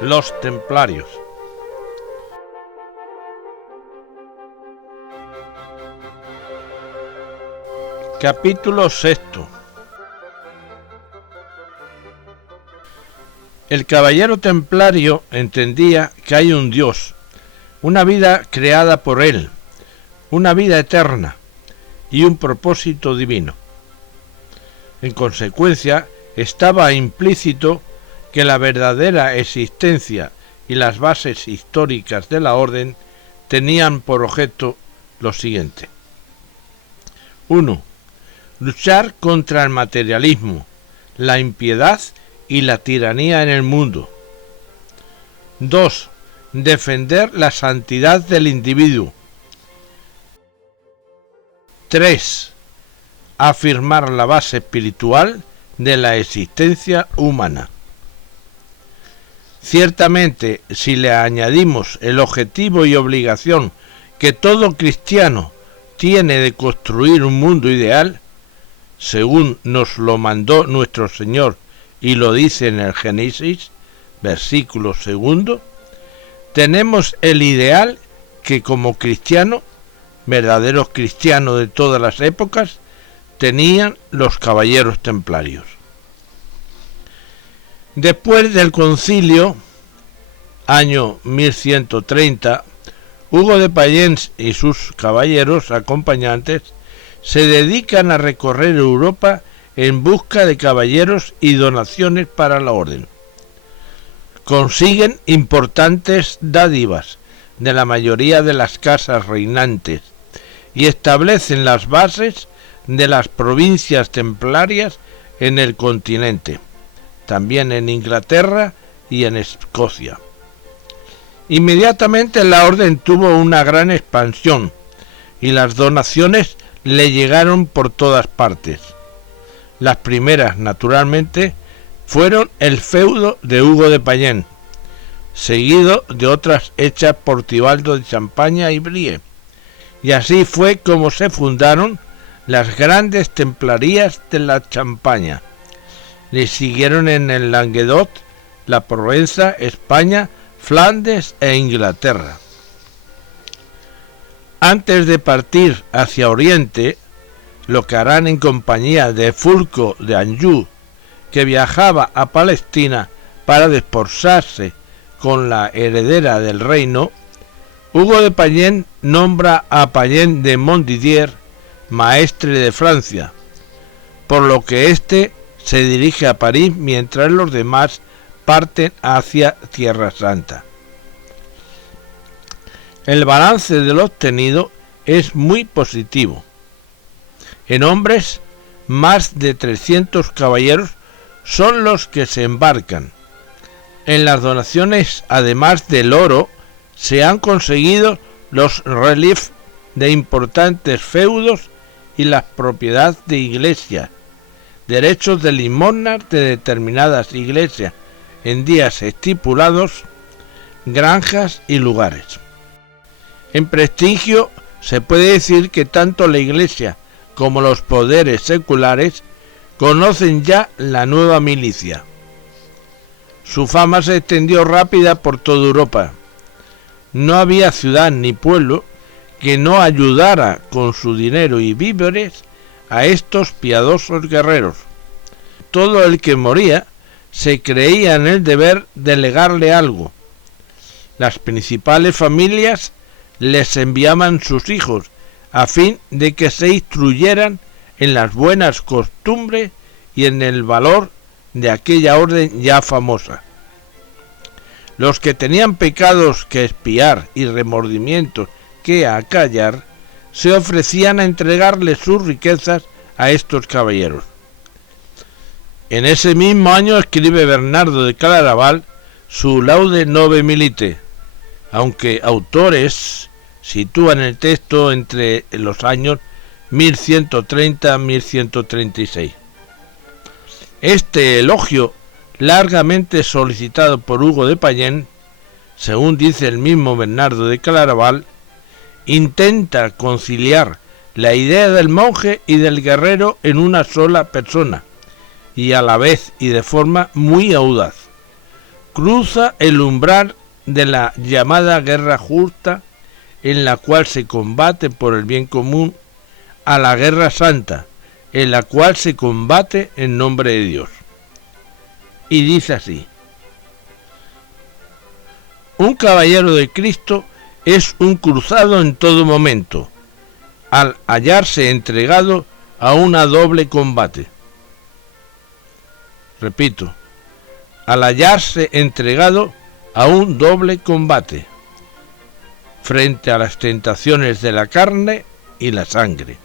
Los templarios. Capítulo sexto. El caballero templario entendía que hay un Dios, una vida creada por él, una vida eterna y un propósito divino. En consecuencia, estaba implícito que la verdadera existencia y las bases históricas de la orden tenían por objeto lo siguiente. 1. Luchar contra el materialismo, la impiedad y la tiranía en el mundo. 2. Defender la santidad del individuo. 3. Afirmar la base espiritual de la existencia humana. Ciertamente, si le añadimos el objetivo y obligación que todo cristiano tiene de construir un mundo ideal, según nos lo mandó nuestro Señor y lo dice en el Génesis, versículo 2, tenemos el ideal que como cristiano, verdaderos cristianos de todas las épocas, tenían los caballeros templarios. Después del concilio, año 1130, Hugo de Payens y sus caballeros acompañantes se dedican a recorrer Europa en busca de caballeros y donaciones para la orden. Consiguen importantes dádivas de la mayoría de las casas reinantes y establecen las bases de las provincias templarias en el continente, también en Inglaterra y en Escocia. Inmediatamente la orden tuvo una gran expansión y las donaciones le llegaron por todas partes. Las primeras, naturalmente, fueron el feudo de Hugo de Payens, seguido de otras hechas por Tibaldo de Champaña y Brie, y así fue como se fundaron las grandes templarías de la Champaña. Le siguieron en el Languedoc, la Provenza, España, Flandes e Inglaterra. Antes de partir hacia Oriente, lo que harán en compañía de Fulco de Anjou, que viajaba a Palestina para desposarse con la heredera del reino, Hugo de Payens nombra a Payens de Montdidier maestre de Francia, por lo que éste se dirige a París mientras los demás parten hacia Tierra Santa. El balance de lo obtenido es muy positivo. En hombres, más de 300 caballeros son los que se embarcan. En las donaciones, además del oro, se han conseguido los reliefs de importantes feudos y las propiedades de iglesias, derechos de limosna de determinadas iglesias en días estipulados, granjas y lugares. En prestigio se puede decir que tanto la iglesia como los poderes seculares conocen ya la nueva milicia. Su fama se extendió rápida por toda Europa. No había ciudad ni pueblo que no ayudara con su dinero y víveres a estos piadosos guerreros. Todo el que moría se creía en el deber de legarle algo. Las principales familias les enviaban sus hijos a fin de que se instruyeran en las buenas costumbres y en el valor de aquella orden ya famosa. Los que tenían pecados que expiar y remordimientos que acallar, se ofrecían a entregarles sus riquezas a estos caballeros. En ese mismo año escribe Bernardo de Claraval su Laude Nove Milite, aunque autores sitúan el texto entre los años 1130-1136. Este elogio, largamente solicitado por Hugo de Payens, según dice el mismo Bernardo de Claraval, intenta conciliar la idea del monje y del guerrero en una sola persona, y a la vez y de forma muy audaz, cruza el umbral de la llamada guerra justa, en la cual se combate por el bien común, a la guerra santa, en la cual se combate en nombre de Dios. Y dice así: un caballero de Cristo es un cruzado en todo momento, al hallarse entregado a una doble combate. Repito, al hallarse entregado a un doble combate, frente a las tentaciones de la carne y la sangre,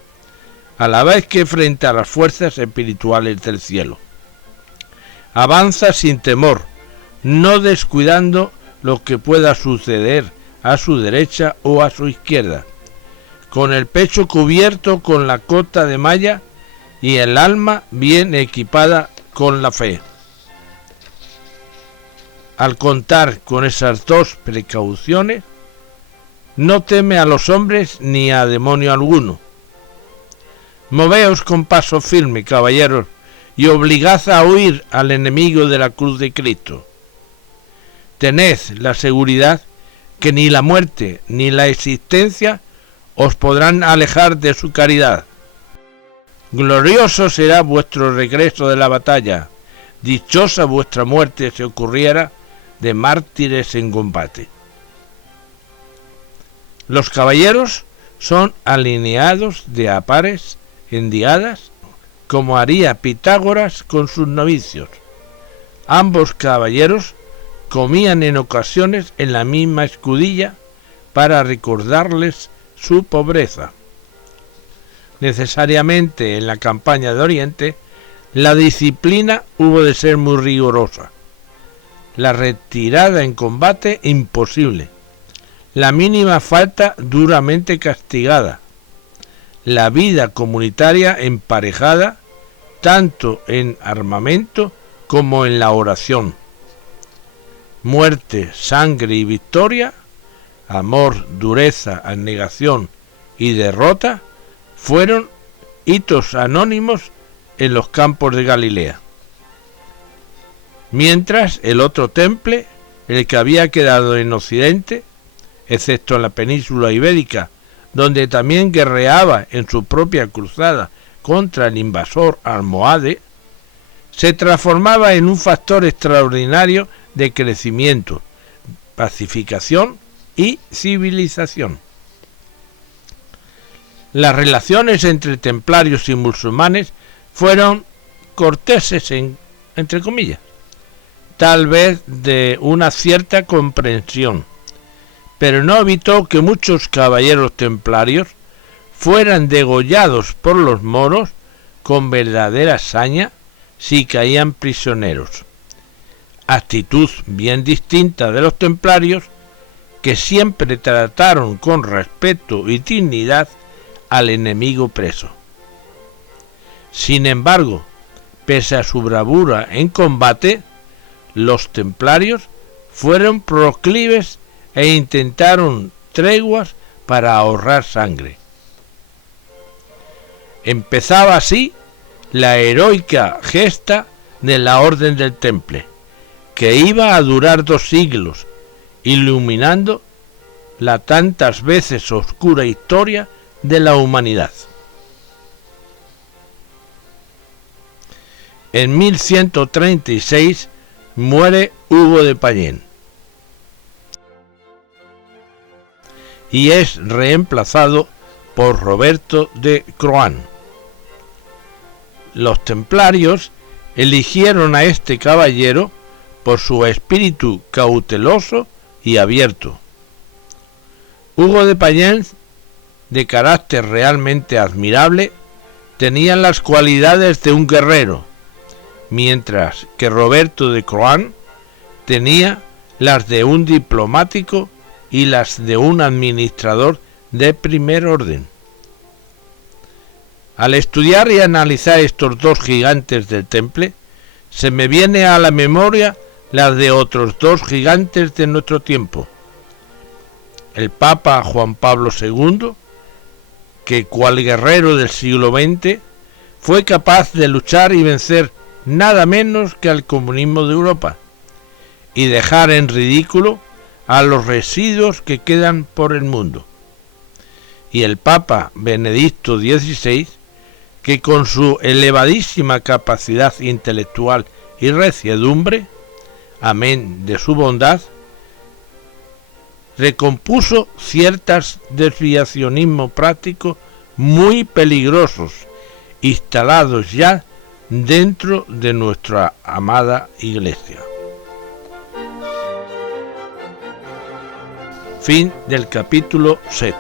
a la vez que frente a las fuerzas espirituales del cielo. Avanza sin temor, no descuidando lo que pueda suceder a su derecha o a su izquierda, con el pecho cubierto con la cota de malla y el alma bien equipada con la fe. Al contar con esas dos precauciones, no teme a los hombres ni a demonio alguno. Moveos con paso firme, caballeros, y obligad a huir al enemigo de la cruz de Cristo. Tened la seguridad que ni la muerte ni la existencia os podrán alejar de su caridad. Glorioso será vuestro regreso de la batalla, dichosa vuestra muerte si ocurriera de mártires en combate. Los caballeros son alineados de a pares en diadas, como haría Pitágoras con sus novicios. Ambos caballeros comían en ocasiones en la misma escudilla para recordarles su pobreza. Necesariamente en la campaña de Oriente, la disciplina hubo de ser muy rigurosa. La retirada en combate imposible. La mínima falta duramente castigada. La vida comunitaria emparejada tanto en armamento como en la oración. Muerte, sangre y victoria, amor, dureza, abnegación y derrota fueron hitos anónimos en los campos de Galilea. Mientras el otro temple, el que había quedado en Occidente, excepto en la península ibérica, donde también guerreaba en su propia cruzada contra el invasor almohade, se transformaba en un factor extraordinario de crecimiento, pacificación y civilización. Las relaciones entre templarios y musulmanes fueron corteses, entre comillas, tal vez de una cierta comprensión, pero no evitó que muchos caballeros templarios fueran degollados por los moros con verdadera saña si caían prisioneros. Actitud bien distinta de los templarios, que siempre trataron con respeto y dignidad al enemigo preso. Sin embargo, pese a su bravura en combate, los templarios fueron proclives e intentaron treguas para ahorrar sangre. Empezaba así la heroica gesta de la Orden del Temple, que iba a durar 2 siglos, iluminando la tantas veces oscura historia de la humanidad. En 1136 muere Hugo de Payens y es reemplazado por Roberto de Croán. Los templarios eligieron a este caballero por su espíritu cauteloso y abierto. Hugo de Payens, de carácter realmente admirable, tenía las cualidades de un guerrero, mientras que Roberto de Croán tenía las de un diplomático y las de un administrador de primer orden. Al estudiar y analizar estos 2 gigantes del temple, se me viene a la memoria las de otros 2 gigantes de nuestro tiempo. El Papa Juan Pablo II, que cual guerrero del siglo XX fue capaz de luchar y vencer nada menos que al comunismo de Europa, y dejar en ridículo a los residuos que quedan por el mundo. Y el Papa Benedicto XVI, que con su elevadísima capacidad intelectual y reciedumbre, amén de su bondad, recompuso ciertos desviacionismos prácticos muy peligrosos, instalados ya dentro de nuestra amada Iglesia. Fin del capítulo 6.